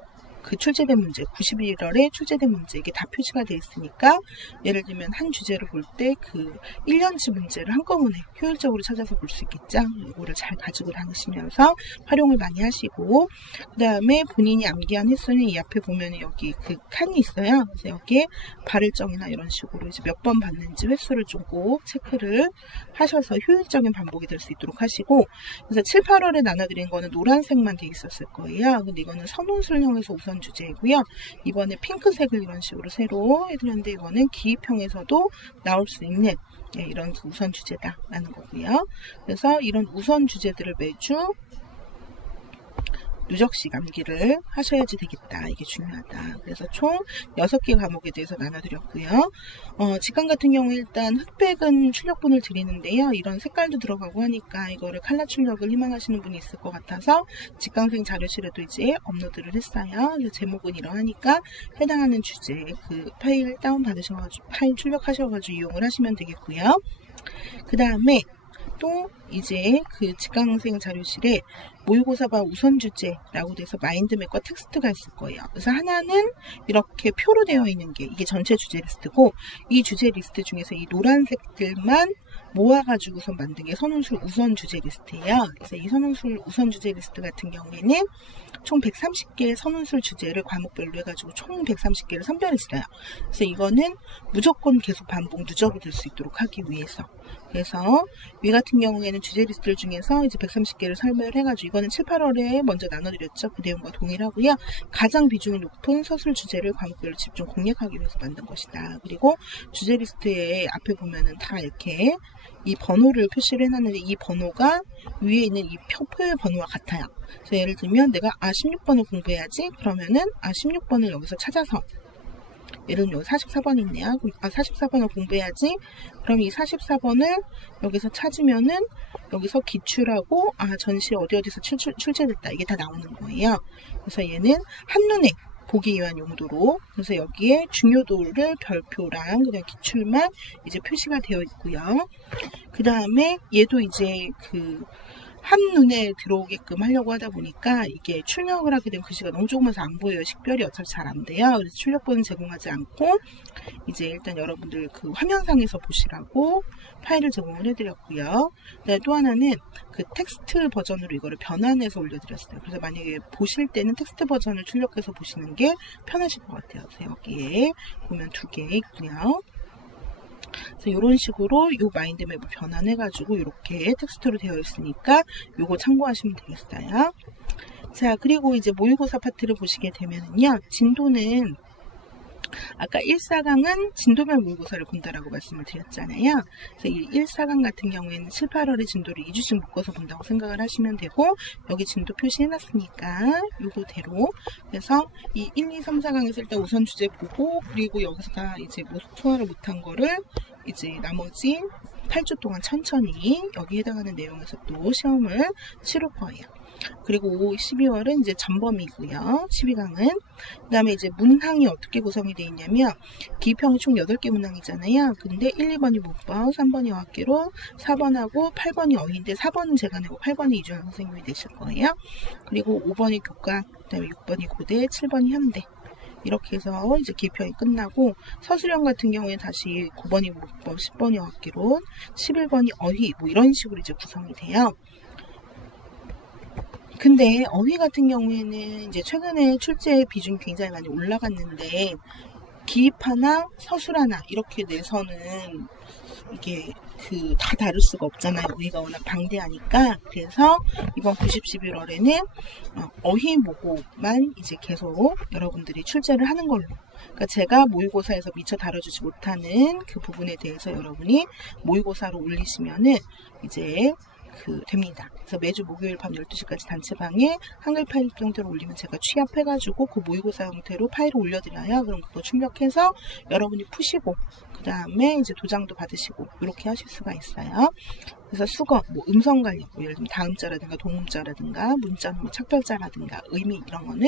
그 출제된 문제, 91월에 출제된 문제, 이게 다 표시가 되어 있으니까, 예를 들면 한 주제를 볼 때 그 1년치 문제를 한꺼번에 효율적으로 찾아서 볼 수 있겠죠. 이거를 잘 가지고 다니시면서 활용을 많이 하시고, 그 다음에 본인이 암기한 횟수는 이 앞에 보면 여기 그 칸이 있어요. 그래서 여기에 발을정이나 이런 식으로 이제 몇 번 봤는지 횟수를 좀 꼭 체크를 하셔서 효율적인 반복이 될 수 있도록 하시고, 그래서 7, 8월에 나눠드린 거는 노란색만 돼 있었을 거예요. 근데 이거는 선운술형에서 우선 주제이고요. 이번에 핑크색을 이런 식으로 새로 해드렸는데, 이거는 기입형에서도 나올 수 있는 이런 우선 주제다라는 거고요. 그래서 이런 우선 주제들을 매주 누적식 암기를 하셔야지 되겠다. 이게 중요하다. 그래서 총 6개 과목에 대해서 나눠드렸고요. 직강 같은 경우 일단 흑백은 출력본을 드리는데요. 이런 색깔도 들어가고 하니까 이거를 칼라 출력을 희망하시는 분이 있을 것 같아서 직강생 자료실에도 이제 업로드를 했어요. 제목은 이러하니까 해당하는 주제 그 파일 다운받으셔가지고 파일 출력하셔가지고 이용을 하시면 되겠고요. 그 다음에 또 이제 그 직강생 자료실에 모의고사반 우선 주제라고 돼서 마인드맵과 텍스트가 있을 거예요. 그래서 하나는 이렇게 표로 되어 있는 게 이게 전체 주제 리스트고, 이 주제 리스트 중에서 이 노란색들만 모아가지고서 만든 게 선운술 우선 주제 리스트예요. 그래서 이 선운술 우선 주제 리스트 같은 경우에는 총 130개의 선운술 주제를 과목별로 해가지고 총 130개를 선별했어요. 그래서 이거는 무조건 계속 반복 누적이 될 수 있도록 하기 위해서. 그래서 위 같은 경우에는 주제 리스트를 중에서 이제 130개를 선별해가지고, 이거는 7, 8월에 먼저 나눠드렸죠. 그 내용과 동일하고요. 가장 비중이 높은 서술 주제를 과목별로 집중 공략하기 위해서 만든 것이다. 그리고 주제 리스트에 앞에 보면은 다 이렇게 이 번호를 표시를 해놨는데, 이 번호가 위에 있는 이 표의 번호와 같아요. 그래서 예를 들면 내가 16번을 공부해야지, 그러면은 16번을 여기서 찾아서, 예를 들면 44번이 있네요. 44번을 공부해야지. 그럼 이 44번을 여기서 찾으면은 여기서 기출하고 전시 어디서 출제됐다, 이게 다 나오는 거예요. 그래서 얘는 한눈에 보기 위한 용도로, 그래서 여기에 중요도를 별표랑 그냥 기출만 이제 표시가 되어 있고요. 그 다음에 얘도 이제 그 한눈에 들어오게끔 하려고 하다 보니까 이게 출력을 하게 되면 글씨가 너무 조그마서 안 보여요. 식별이 어차피 잘 안 돼요. 그래서 출력본은 제공하지 않고 이제 일단 여러분들 그 화면상에서 보시라고 파일을 제공을 해드렸고요. 또 하나는 그 텍스트 버전으로 이거를 변환해서 올려드렸어요. 그래서 만약에 보실 때는 텍스트 버전을 출력해서 보시는 게 편하실 것 같아요. 그래서 여기에 보면 2개 있고요. 그래서 이런 식으로 이 마인드맵을 변환해가지고 이렇게 텍스트로 되어 있으니까 이거 참고하시면 되겠어요. 자, 그리고 이제 모의고사 파트를 보시게 되면요. 진도는 아까 1,4강은 진도별 모의고사를 본다라고 말씀을 드렸잖아요. 그래서 이 1,4강 같은 경우에는 7, 8월의 진도를 2주씩 묶어서 본다고 생각을 하시면 되고, 여기 진도 표시해놨으니까 요거대로. 그래서 이 1, 2, 3, 4강에서 일단 우선 주제 보고, 그리고 여기서 다 이제 소화를 못한 거를 이제 나머지 8주 동안 천천히 여기 해당하는 내용에서 또 시험을 치를 거예요. 그리고 12월은 이제 전범이고요. 12강은. 그 다음에 이제 문항이 어떻게 구성이 되어 있냐면, 기입형이 총 8개 문항이잖아요. 근데 1, 2번이 문법, 3번이 어학기로, 4번하고 8번이 어휘인데 4번은 제가 내고 8번이 이주연 선생님이 되실 거예요. 그리고 5번이 교과, 그 다음에 6번이 고대, 7번이 현대. 이렇게 해서 이제 기입형이 끝나고, 서술형 같은 경우에 다시 9번이 문법, 10번이 어학기로, 11번이 어휘, 뭐 이런 식으로 이제 구성이 돼요. 근데 어휘 같은 경우에는 이제 최근에 출제 비중이 굉장히 많이 올라갔는데, 기입 하나, 서술 하나 이렇게 내서는 이게 다 다를 수가 없잖아요. 어휘가 워낙 방대하니까. 그래서 이번 90-11월에는 어휘 모고만 이제 계속 여러분들이 출제를 하는 걸로. 그러니까 제가 모의고사에서 미처 다뤄주지 못하는 그 부분에 대해서 여러분이 모의고사로 올리시면은 이제 됩니다. 그래서 매주 목요일 밤 12시까지 단체방에 한글 파일 형태로 올리면 제가 취합해가지고 그 모의고사 형태로 파일을 올려드려요. 그럼 그거 출력해서 여러분이 푸시고, 그 다음에 이제 도장도 받으시고, 이렇게 하실 수가 있어요. 그래서 수거, 뭐 음성 관련, 뭐 예를 들면 다음자라든가 동음자라든가 문자는 뭐 착별자라든가 의미 이런 거는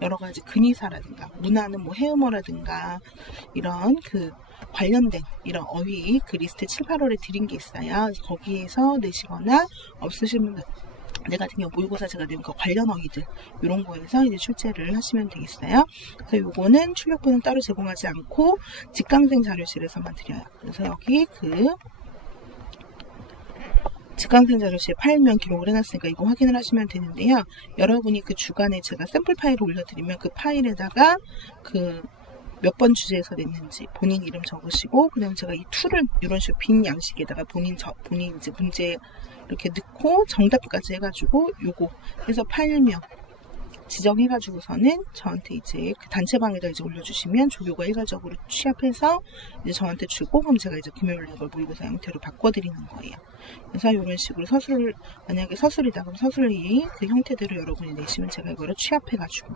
여러 가지 근의사라든가, 문화는 뭐 해음어라든가 이런 관련된 이런 어휘 그 리스트 7, 8월에 드린 게 있어요. 거기에서 내시거나 없으신 분들 내 같은 경우 모의고사 제가 내용 그 관련 어휘들 이런 거에서 이제 출제를 하시면 되겠어요. 그래서 요거는 출력부는 따로 제공하지 않고 직강생 자료실에서만 드려요. 그래서 여기 그 직강생 자료실 파일명 기록을 해놨으니까 이거 확인을 하시면 되는데요. 여러분이 그 주간에 제가 샘플 파일을 올려드리면 그 파일에다가 그 몇 번 주제에서 냈는지 본인 이름 적으시고, 그 다음에 제가 이 툴을 이런 식으로 빈 양식에다가 본인 이제 문제 이렇게 넣고 정답까지 해가지고 요거 해서 파일명 지정해가지고서는 저한테 이제 그 단체방에다 이제 올려주시면 조교가 일괄적으로 취합해서 이제 저한테 주고, 그럼 제가 이제 금요일에 이걸 모의고사 형태로 바꿔드리는 거예요. 그래서 이런 식으로 서술, 만약에 서술이다 그럼 서술이 그 형태대로 여러분이 내시면 제가 이거를 취합해가지고,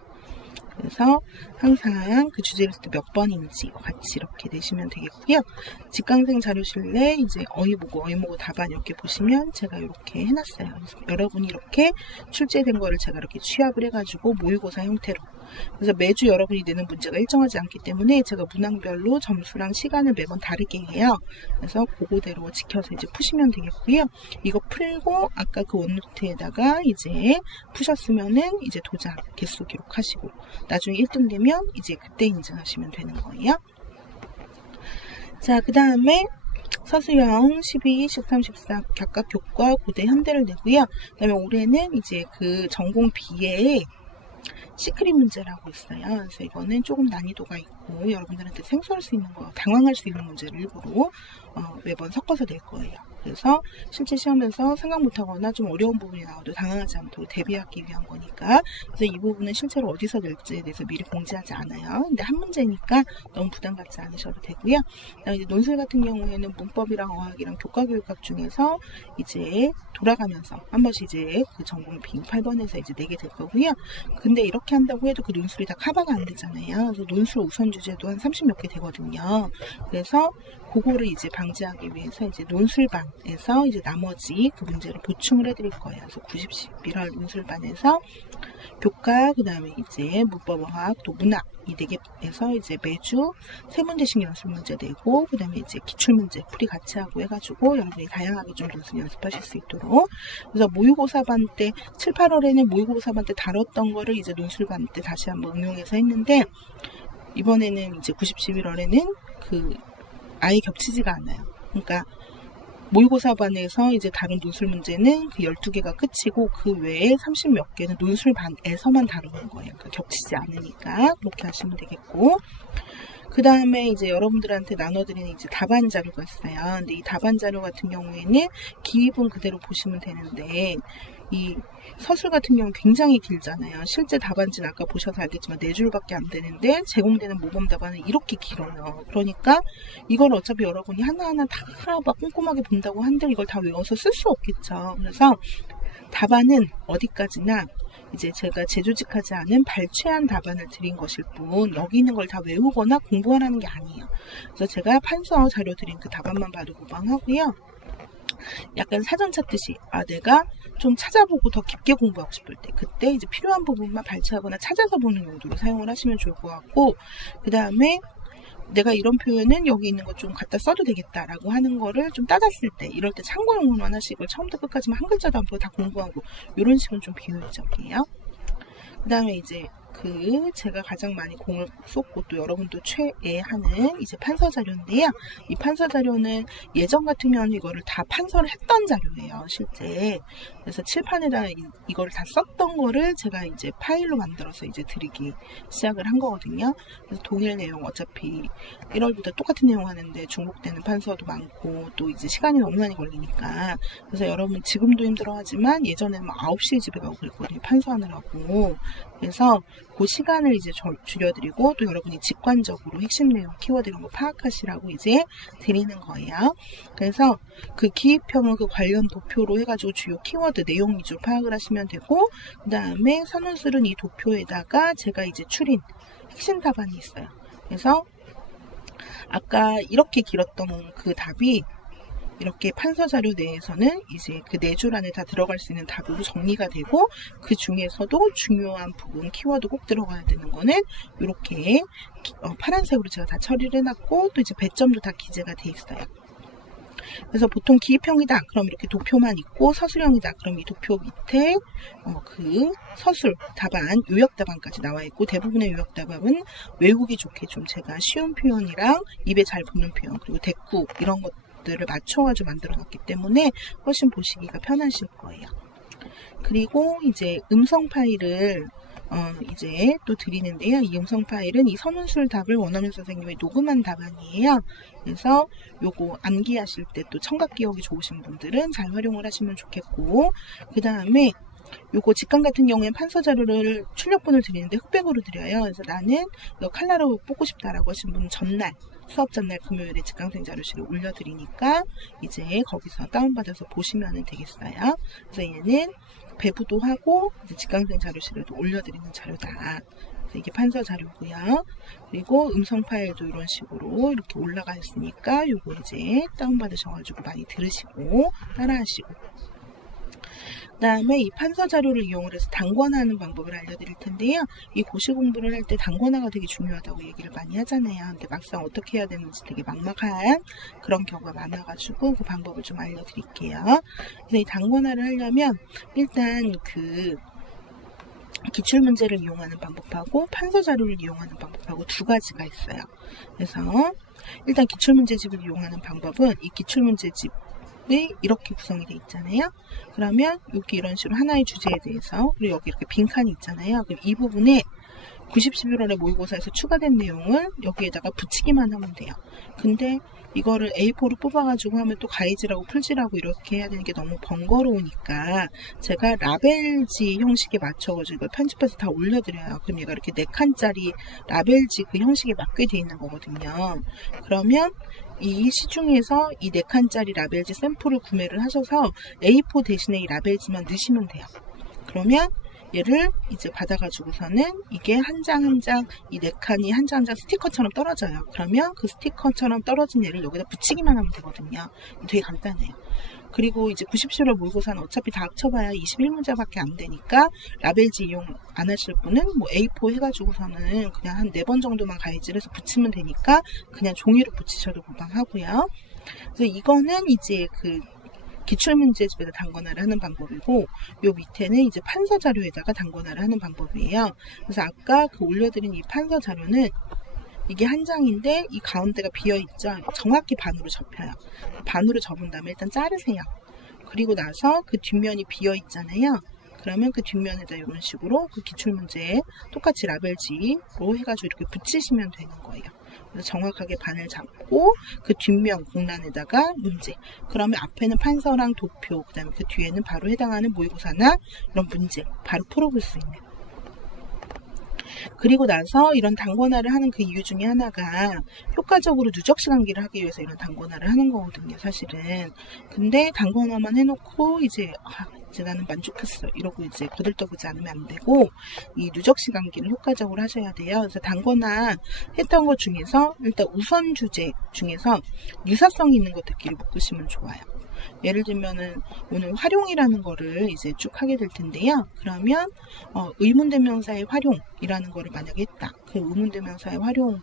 그래서 항상 그 주제 리스트 몇 번인지 같이 이렇게 내시면 되겠고요. 직강생 자료실 내 이제 어휘보고 답안 이렇게 보시면 제가 이렇게 해놨어요. 그래서 여러분이 이렇게 출제된 거를 제가 이렇게 취합을 해가지고 모의고사 형태로, 그래서 매주 여러분이 내는 문제가 일정하지 않기 때문에 제가 문항별로 점수랑 시간을 매번 다르게 해요. 그래서 그거대로 지켜서 이제 푸시면 되겠고요. 이거 풀고 아까 그 원노트에다가 이제 푸셨으면은 이제 도장 개수 기록하시고 나중에 1등 되면 이제 그때 인증하시면 되는 거예요. 자, 그 다음에 서술형 12, 13, 14 각각 교과, 고대, 현대를 내고요. 그 다음에 올해는 이제 그 전공 B에 시크릿 문제라고 있어요. 그래서 이거는 조금 난이도가 있고 여러분들한테 생소할 수 있는 거, 당황할 수 있는 문제를 일부러 매번 섞어서 낼 거예요. 그래서 실제 시험에서 생각 못하거나 좀 어려운 부분이 나와도 당황하지 않도록 대비하기 위한 거니까, 그래서 이 부분은 실제로 어디서 낼지에 대해서 미리 공지하지 않아요. 근데 한 문제니까 너무 부담 갖지 않으셔도 되고요. 그다음에 이제 논술 같은 경우에는 문법이랑 어학이랑 교과교육학 중에서 이제 돌아가면서 한 번씩 이제 그 전공 B 8번에서 이제 내게 될 거고요. 근데 이렇게 한다고 해도 그 논술이 다 커버가 안 되잖아요. 그래서 논술 우선 주제도 한 30몇 개 되거든요. 그래서 그거를 이제 방지하기 위해서 이제 논술반에서 이제 나머지 그 문제를 보충을 해드릴 거예요. 그래서 90-11월 논술반에서 교과, 그 다음에 이제 문법어학, 또 문학 이 4개에서 이제 매주 3문제씩 연습 문제 내고, 그 다음에 이제 기출문제 풀이 같이 하고 해가지고 여러분이 다양하게 좀 논술 연습하실 수 있도록. 그래서 모의고사반 때 7, 8월에는 모의고사반 때 다뤘던 거를 이제 논술반 때 다시 한번 응용해서 했는데, 이번에는 이제 90-11월에는 그 아예 겹치지가 않아요. 그러니까 모의고사반에서 이제 다른 논술 문제는 그 12개가 끝이고 그 외에 30 몇 개는 논술반에서만 다루는 거예요. 그러니까 겹치지 않으니까 그렇게 하시면 되겠고, 그 다음에 이제 여러분들한테 나눠드리는 이제 답안 자료가 있어요. 근데 이 답안 자료 같은 경우에는 기입은 그대로 보시면 되는데, 이 서술 같은 경우는 굉장히 길잖아요. 실제 답안지는 아까 보셔서 알겠지만 4줄밖에 안 되는데 제공되는 모범 답안은 이렇게 길어요. 그러니까 이걸 어차피 여러분이 하나하나 다 막 꼼꼼하게 본다고 한들 이걸 다 외워서 쓸 수 없겠죠. 그래서 답안은 어디까지나 이제 제가 재조직하지 않은 발췌한 답안을 드린 것일 뿐, 여기 있는 걸 다 외우거나 공부하라는 게 아니에요. 그래서 제가 판서 자료 드린 그 답안만 봐도 무방하고요. 약간 사전 찾듯이 내가 좀 찾아보고 더 깊게 공부하고 싶을 때 그때 이제 필요한 부분만 발췌하거나 찾아서 보는 용도로 사용을 하시면 좋을 것 같고, 그 다음에 내가 이런 표현은 여기 있는 거 좀 갖다 써도 되겠다라고 하는 거를 좀 따졌을 때, 이럴 때 참고용으로 하나씩 이걸 처음부터 끝까지만 한 글자도 안 보고 다 공부하고, 이런 식은 좀 비효율적이에요. 그 다음에 이제 제가 가장 많이 공을 쏟고 또 여러분도 최애하는 이제 판서 자료인데요. 이 판서 자료는 예전 같으면 이거를 다 판서를 했던 자료예요, 실제. 그래서 칠판에다 이거를 다 썼던 거를 제가 이제 파일로 만들어서 이제 드리기 시작을 한 거거든요. 그래서 동일 내용, 어차피 1월부터 똑같은 내용 하는데 중복되는 판서도 많고 또 이제 시간이 너무 많이 걸리니까, 그래서 여러분 지금도 힘들어하지만 예전에는 막 9시에 집에 가고 그랬거든요, 판서하느라고. 그래서 그 시간을 이제 줄여드리고 또 여러분이 직관적으로 핵심 내용, 키워드 이런 거 파악하시라고 이제 드리는 거예요. 그래서 그 기입형은 그 관련 도표로 해가지고 주요 키워드 내용 위주로 파악을 하시면 되고, 그 다음에 선운술은 이 도표에다가 제가 이제 추린 핵심 답안이 있어요. 그래서 아까 이렇게 길었던 그 답이 이렇게 판서 자료 내에서는 이제 그 4줄 안에 다 들어갈 수 있는 답으로 정리가 되고, 그 중에서도 중요한 부분, 키워드 꼭 들어가야 되는 거는 이렇게 파란색으로 제가 다 처리를 해놨고, 또 이제 배점도 다 기재가 돼 있어요. 그래서 보통 기입형이다 그럼 이렇게 도표만 있고, 서술형이다 그럼 이 도표 밑에 그 서술 답안, 요약 답안까지 나와 있고, 대부분의 요약 답안은 외우기 좋게 좀 제가 쉬운 표현이랑 입에 잘 붙는 표현, 그리고 대꾸 이런 것들을 맞춰가지고 만들어 놨기 때문에 훨씬 보시기가 편하실 거예요. 그리고 이제 음성 파일을 이제 또 드리는데요. 이 음성 파일은 이 선운술 답을 원어민 선생님이 녹음한 답안이에요. 그래서 요거 암기하실 때 또 청각 기억이 좋으신 분들은 잘 활용을 하시면 좋겠고, 그 다음에 요거 직강 같은 경우엔 판서 자료를 출력본을 드리는데 흑백으로 드려요. 그래서 나는 이거 칼라로 뽑고 싶다라고 하신 분은 전날, 수업 전날 금요일에 직강생 자료실에 올려드리니까 이제 거기서 다운받아서 보시면 되겠어요. 그래서 얘는 배부도 하고 이제 직강생 자료실에도 올려드리는 자료다. 그래서 이게 판서 자료고요. 그리고 음성 파일도 이런 식으로 이렇게 올라가 있으니까 요거 이제 다운받으셔가지고 많이 들으시고 따라하시고, 그 다음에 이 판서 자료를 이용을 해서 단권화하는 방법을 알려드릴 텐데요. 이 고시 공부를 할 때 단권화가 되게 중요하다고 얘기를 많이 하잖아요. 근데 막상 어떻게 해야 되는지 되게 막막한 그런 경우가 많아가지고 그 방법을 좀 알려드릴게요. 그래서 이 단권화를 하려면 일단 그 기출문제를 이용하는 방법하고 판서 자료를 이용하는 방법하고 두 가지가 있어요. 그래서 일단 기출문제집을 이용하는 방법은 이 기출문제집 이렇게 구성이 되어 있잖아요. 그러면 여기 이런 식으로 하나의 주제에 대해서, 그리고 여기 이렇게 빈칸이 있잖아요. 그럼 이 부분에 90, 11월에 모의고사에서 추가된 내용을 여기에다가 붙이기만 하면 돼요. 근데 이거를 A4로 뽑아가지고 하면 또 가이즈라고 풀지라고 이렇게 해야 되는 게 너무 번거로우니까 제가 라벨지 형식에 맞춰가지고 이걸 편집해서 다 올려드려요. 그럼 얘가 이렇게 4칸짜리 라벨지 그 형식에 맞게 되어 있는 거거든요. 그러면 이 시중에서 이 4칸짜리 라벨지 샘플을 구매를 하셔서 A4 대신에 이 라벨지만 넣으시면 돼요. 그러면 얘를 이제 받아가지고서는 이게 한 장 한 장, 이 4칸이 한 장 한 장 스티커처럼 떨어져요. 그러면 그 스티커처럼 떨어진 얘를 여기다 붙이기만 하면 되거든요. 되게 간단해요. 그리고 이제 90시월 모의고사는 어차피 다 합쳐봐야 21문제밖에 안 되니까 라벨지 이용 안 하실 분은 뭐 A4 해가지고서는 그냥 한 4번 정도만 가이즈를 해서 붙이면 되니까 그냥 종이로 붙이셔도 무방하고요. 그래서 이거는 이제 그 기출문제집에다 단권화를 하는 방법이고, 요 밑에는 이제 판서 자료에다가 단권화를 하는 방법이에요. 그래서 아까 그 올려드린 이 판서 자료는 이게 한 장인데 이 가운데가 비어있죠. 정확히 반으로 접혀요. 반으로 접은 다음에 일단 자르세요. 그리고 나서 그 뒷면이 비어있잖아요. 그러면 그 뒷면에다 이런 식으로 그 기출문제에 똑같이 라벨지로 해가지고 이렇게 붙이시면 되는 거예요. 그래서 정확하게 반을 잡고 그 뒷면 공란에다가 문제, 그러면 앞에는 판서랑 도표, 그 다음에 그 뒤에는 바로 해당하는 모의고사나 이런 문제 바로 풀어볼 수 있는. 그리고 나서 이런 단권화를 하는 그 이유 중에 하나가 효과적으로 누적시간기를 하기 위해서 이런 단권화를 하는 거거든요, 사실은. 근데 단권화만 해놓고 이제 나는 만족했어 이러고 이제 거들떠보지 않으면 안 되고, 이 누적시간기를 효과적으로 하셔야 돼요. 그래서 단권화 했던 것 중에서 일단 우선 주제 중에서 유사성 있는 것들끼리 묶으시면 좋아요. 예를 들면은 오늘 활용이라는 거를 이제 쭉 하게 될 텐데요. 그러면 의문대명사의 활용이라는 거를 만약에 했다. 그 의문대명사의 활용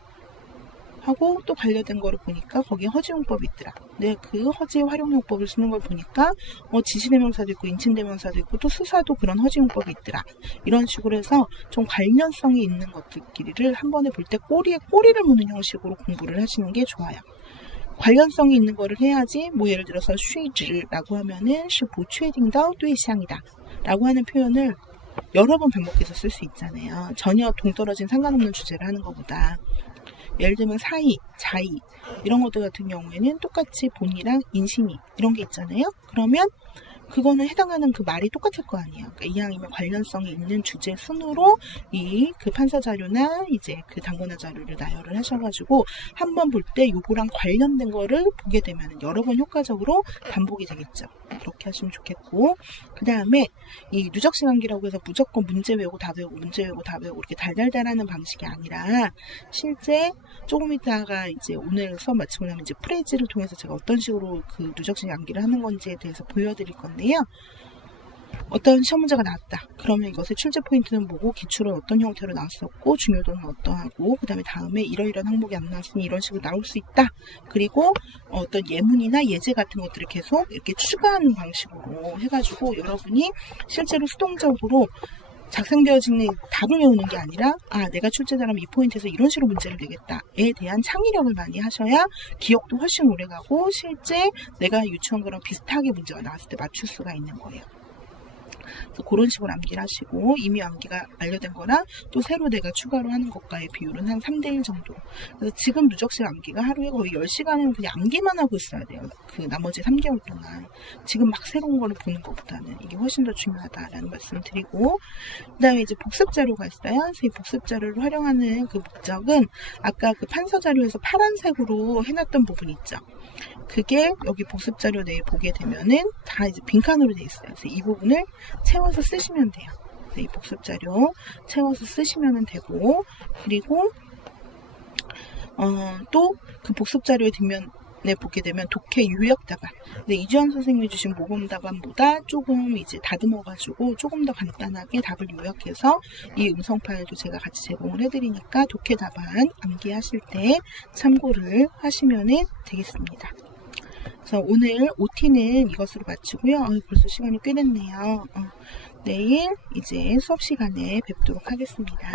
하고 또 관련된 거를 보니까 거기에 허지용법이 있더라. 근데 그 허지 활용용법을 쓰는 걸 보니까 지시대명사도 있고 인칭대명사도 있고 또 수사도 그런 허지용법이 있더라. 이런 식으로 해서 좀 관련성이 있는 것들끼리를 한 번에 볼 때 꼬리에 꼬리를 무는 형식으로 공부를 하시는 게 좋아요. 관련성이 있는 거를 해야지, 뭐 예를 들어서 쉬즈라고 하면은 是不确定的对象이다 라고 하는 표현을 여러 번 반복해서 쓸 수 있잖아요. 전혀 동떨어진 상관없는 주제를 하는 것보다. 예를 들면 사이, 자이 이런 것들 같은 경우에는 똑같이 본이랑 인신이 이런 게 있잖아요. 그러면 그거는 해당하는 그 말이 똑같을 거 아니에요. 그러니까 이왕이면 관련성이 있는 주제 순으로 이 그 판서 자료나 이제 그 단권화 자료를 나열을 하셔가지고 한번 볼 때 요거랑 관련된 거를 보게 되면 여러 번 효과적으로 반복이 되겠죠. 그렇게 하시면 좋겠고, 그 다음에 이 누적시간기라고 해서 무조건 문제 외우고 다 외우고 문제 외우고 다 외우고 이렇게 달달달하는 방식이 아니라 실제 조금 있다가 이제 오늘 수업 마치고 나면 이제 프레이즈를 통해서 제가 어떤 식으로 그 누적시간기를 하는 건지에 대해서 보여드릴 건데요. 어떤 시험 문제가 나왔다. 그러면 이것의 출제 포인트는 뭐고, 기출은 어떤 형태로 나왔었고, 중요도는 어떠하고, 그 다음에 이러이러한 항목이 안 나왔으니 이런 식으로 나올 수 있다. 그리고 어떤 예문이나 예제 같은 것들을 계속 이렇게 추가하는 방식으로 해가지고 여러분이 실제로 수동적으로 작성되어지는 답을 외우는 게 아니라, 내가 출제자라면 이 포인트에서 이런 식으로 문제를 내겠다에 대한 창의력을 많이 하셔야 기억도 훨씬 오래가고 실제 내가 유추한 거랑 비슷하게 문제가 나왔을 때 맞출 수가 있는 거예요. 그래서 그런 식으로 암기를 하시고, 이미 암기가 완료된 거랑 또 새로 내가 추가로 하는 것과의 비율은 한 3대1 정도. 그래서 지금 누적식 암기가 하루에 거의 10시간은 그냥 암기만 하고 있어야 돼요. 그 나머지 3개월 동안. 지금 막 새로운 거를 보는 것보다는 이게 훨씬 더 중요하다라는 말씀을 드리고, 그 다음에 이제 복습 자료가 있어요. 그래서 이 복습 자료를 활용하는 그 목적은 아까 그 판서 자료에서 파란색으로 해놨던 부분 있죠. 그게 여기 복습 자료 내에 보게 되면은 다 이제 빈칸으로 되어 있어요. 그래서 이 부분을 채워서 쓰시면 돼요. 이 복습 자료 채워서 쓰시면 되고, 그리고 또 그 복습 자료의 뒷면에 보게 되면 독해 요약 답안. 근데 이주환 선생님이 주신 모범 답안보다 조금 이제 다듬어가지고 조금 더 간단하게 답을 요약해서 이 음성 파일도 제가 같이 제공을 해드리니까 독해 답안 암기하실 때 참고를 하시면 되겠습니다. 그래서 오늘 OT는 이것으로 마치고요. 벌써 시간이 꽤 됐네요. 내일 이제 수업 시간에 뵙도록 하겠습니다.